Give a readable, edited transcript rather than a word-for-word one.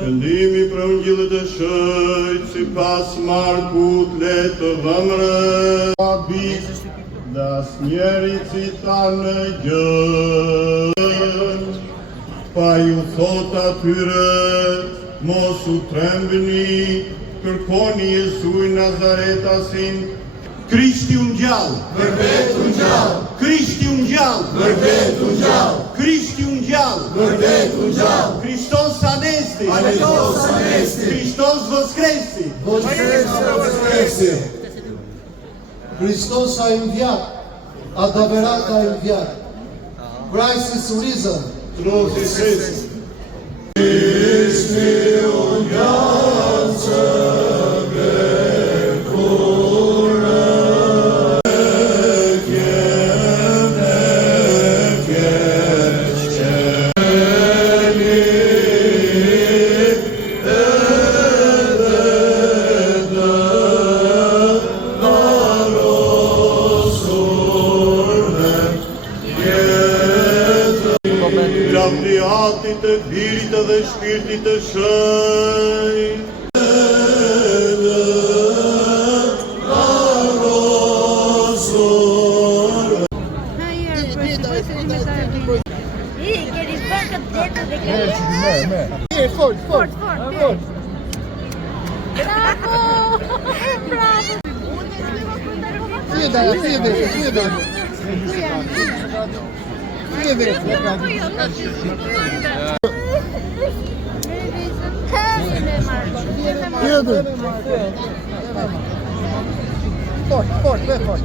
Këndimi për Ungjillit e Shëjtë sipas Markut le të vëmre. Dhe asnjeri cita në gjë, pa ju thot atyre, mos u trembni, kërkoni Jesuin Nazaretasin. Krishti unë gjallë, Vërtet unë gjallë, Krishti unë gjallë, vërtet unë gjallë, Krishti unë gjallë, vërtet unë gjallë. Hristos anesti, Hristos anesti, Hristos voskresi. Voskresi. Hristos a inviat, adevărat a inviat. Christ is risen. Truth is risen. Krishti unë gjallë që bekurë, kjene keqeni, edhe dë narosurme jetë. Lavdiatit të Birit dhe Shpirtit të Shëjtë. Fort. Bravo! Fort.